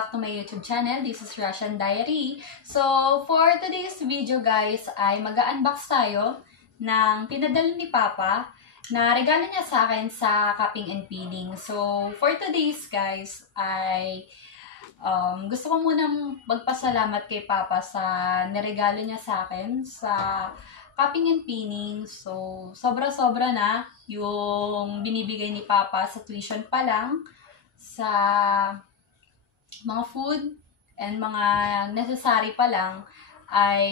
back to my YouTube channel. This is Russian Diary. So, for today's video guys ay mag-unbox tayo ng pinadala ni Papa na regalo niya sa akin sa cupping and peeling. So, for today's guys ay gusto ko munang magpasalamat kay Papa sa niregalo niya sa akin sa cupping and peeling. So, sobra-sobra na yung binibigay ni Papa sa tuition pa lang, sa mga food and mga necessary pa lang ay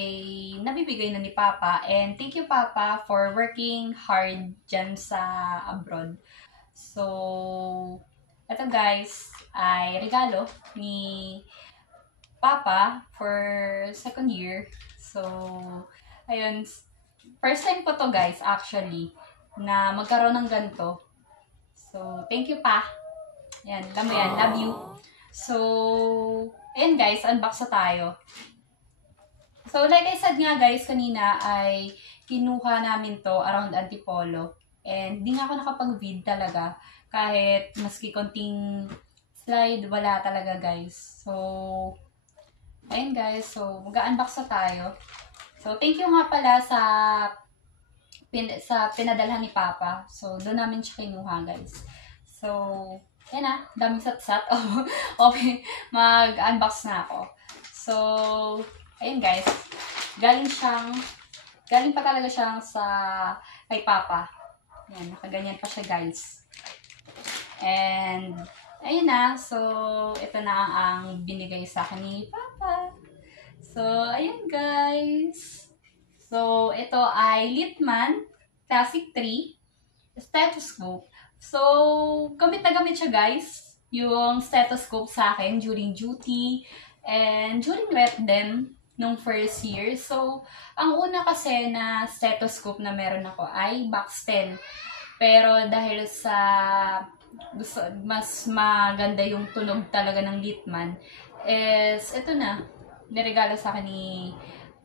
nabibigay na ni Papa. And thank you Papa for working hard dyan sa abroad. So, eto guys ay regalo ni Papa for second year. So, ayun, first time ko to guys actually na magkaroon ng ganito. So, thank you Pa. Yan, alam mo yan, love you. So, ayan guys, unbox na tayo. So, like I said nga guys, kanina ay kinuha namin to around Antipolo. And di nga ako nakapag-vid talaga. Kahit maski konting slide, wala talaga guys. So, ayan guys, so mag-unbox na tayo. So, thank you nga pala sa pinadalhan ni Papa. So, doon namin siya kinuha guys. So, yan na, daming sat-sat. Okay, mag-unbox na ako. So, ayun guys, galing pa talaga siyang sa kay Papa. Yan, nakaganyan pa siya guys. And, ayun na, so, ito na ang binigay sa akin ni Papa. So, ayun guys. So, ito ay Littmann Classic 3 stethoscope. So, gamit na gamit siya guys, yung stethoscope sa akin during duty and during rep din nung first year. So, ang una kasi na stethoscope na meron ako ay Baxtel. Pero dahil sa mas maganda yung tunog talaga ng Littmann, is ito na, niregalo sa akin ni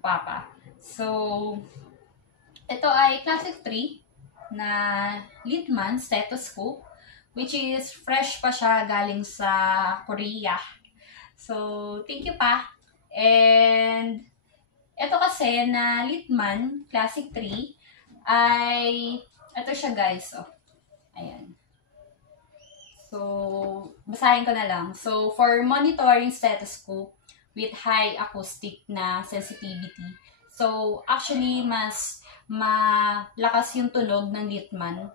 Papa. So, ito ay Classic 3 na Littmann stethoscope, which is fresh pa siya galing sa Korea. So, thank you Pa. And, ito kasi na Littmann Classic 3 ay, ito siya guys, oh. Ayan. So, basahin ko na lang. So, for monitoring stethoscope with high acoustic na sensitivity. So, actually, mas malakas yung tunog ng Littmann.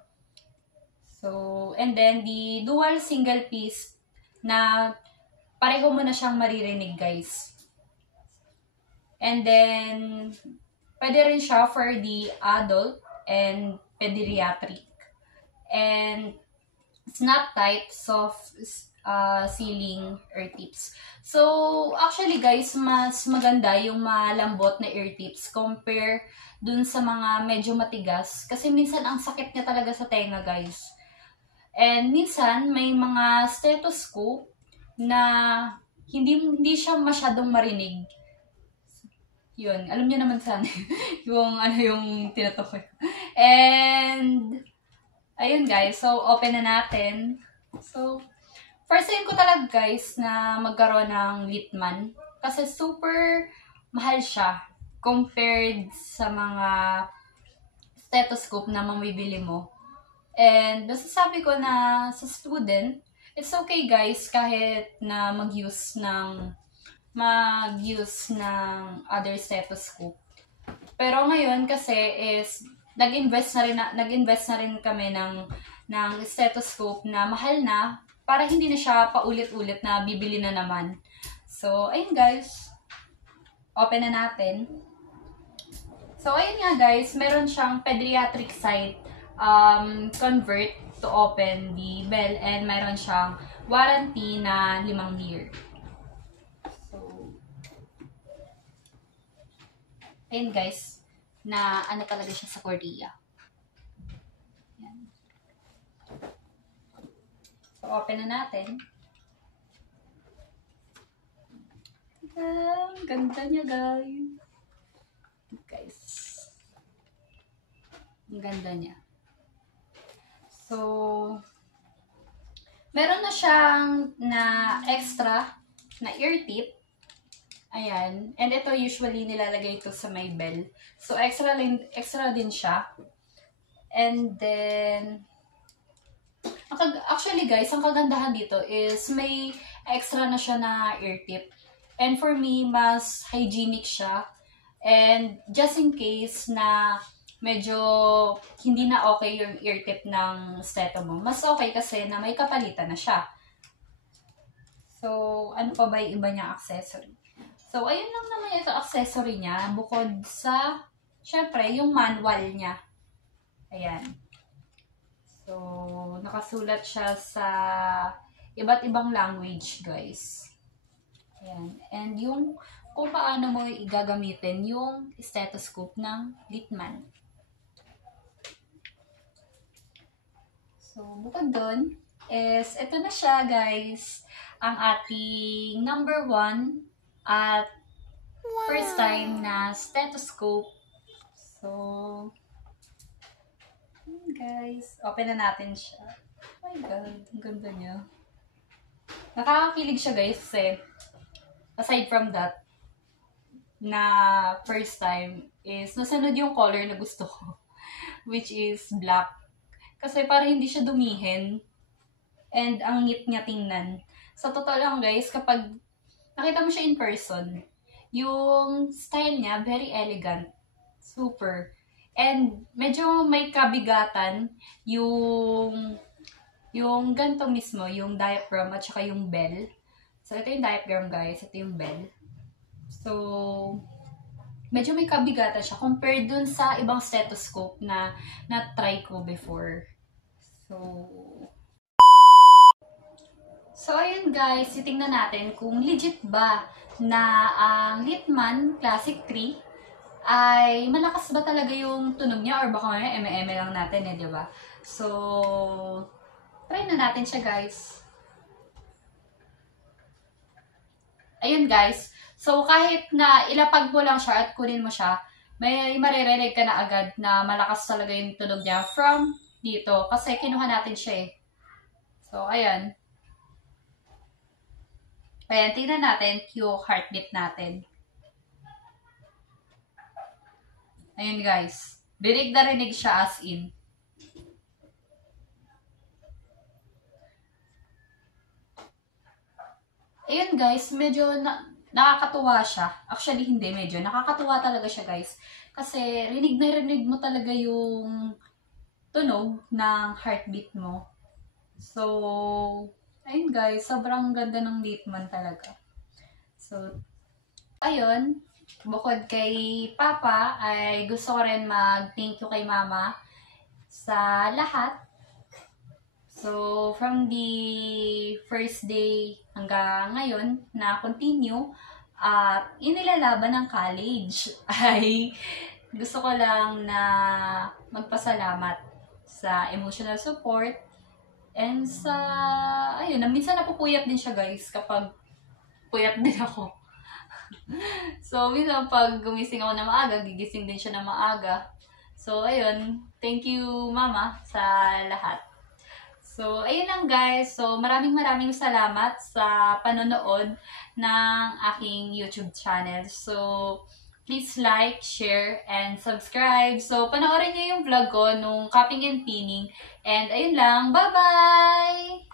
So, and then, the dual single piece na pareho mo na siyang maririnig, guys. And then, pwede rin siya for the adult and pediatric. And, snap type, soft sealing ear tips. So, actually guys, mas maganda yung malambot na ear tips compare dun sa mga medyo matigas. Kasi minsan ang sakit niya talaga sa tenga guys. And minsan may mga stethoscope na hindi siya masyadong marinig. Yun, alam niyo naman sana yung tinatokoy. And ayun guys, so open na natin. So, first time ko talaga guys na magkaroon ng Littmann. Kasi super mahal siya compared sa mga stethoscope na mamibili mo. And masasabi ko na sa student, it's okay guys kahit na mag-use ng other stethoscope. Pero ngayon kasi is nag-invest na rin kami ng stethoscope na mahal na para hindi na siya paulit-ulit na bibili na naman. So, ayun guys. Open na natin. So, ayun nga guys. Meron siyang pediatric side convert to open the bell and meron siyang warranty na 5 year. So, ayun guys. Na ano talaga siya sa Korea. Yan. So, open na natin. Ang ganda niya, guys. Ang ganda niya. So, meron na siyang na extra na ear tip. Ayan. And ito usually nilalagay ito sa may bell. So, extra din siya. And then, actually guys, ang kagandahan dito is may extra na siya na ear tip. And for me, mas hygienic siya. And just in case na medyo hindi na okay yung ear tip ng Steto mo, mas okay kasi na may kapalitan na siya. So, ano pa ba yung iba niyang accessory? So, ayun lang naman yung accessory niya. Bukod sa, syempre, yung manual niya. Ayan. So, nakasulat siya sa iba't ibang language, guys. Ayan. And yung kung paano mo igagamitin yung stethoscope ng Littmann. So, bukod dun, is, ito na siya, guys. Ang ating number 1 at first time na stethoscope. So, guys, open na natin siya. Oh my God, ang ganda niya. Nakakakilig siya, guys, kasi aside from that, na first time is nasunod yung color na gusto ko, which is black. Kasi para hindi siya dumihin and ang neat niya tingnan. Sa totoo lang, guys, kapag nakita mo siya in person, yung style niya, very elegant. Super. And medyo may kabigatan yung ganito mismo, yung diaphragm at saka yung bell. So, ito yung diaphragm, guys. Ito yung bell. So, medyo may kabigatan siya compared dun sa ibang stethoscope na na-try ko before. So, ayun guys, titingnan natin kung legit ba na ang Littmann Classic 3 ay malakas ba talaga yung tunog niya or baka may eme-eme lang natin eh, di ba? So, try na natin siya, guys. Ayun, guys. So, kahit na ilapag mo lang siya at kunin mo siya, may maririnig ka na agad na malakas talaga yung tunog niya from dito. Kasi kinuha natin siya eh. So, ayan. Ayan, tingnan natin yung heartbeat natin. Ayun guys. Rinig na rinig siya as in. Ayun guys, medyo nakakatuwa siya. Actually, hindi medyo. Nakakatuwa talaga siya guys. Kasi rinig na rinig mo talaga yung tunog ng heartbeat mo. So, ayun guys, sobrang ganda ng Littmann talaga. So, ayun, bukod kay Papa, ay gusto ko rin mag-thank you kay Mama sa lahat. So, from the first day hanggang ngayon na continue at inilalaban ng college ay gusto ko lang na magpasalamat sa emotional support and sa, ayun, minsan napupuyat din siya guys kapag puyat din ako. So, minsan pag gumising ako na maaga, gigising din siya na maaga. So, ayun, thank you Mama sa lahat. So, ayun lang guys. So, maraming salamat sa panonood ng aking YouTube channel. So, please like, share, and subscribe. So, panoorin niyo yung vlog ko nung cupping and pinning. And ayun lang. Bye-bye!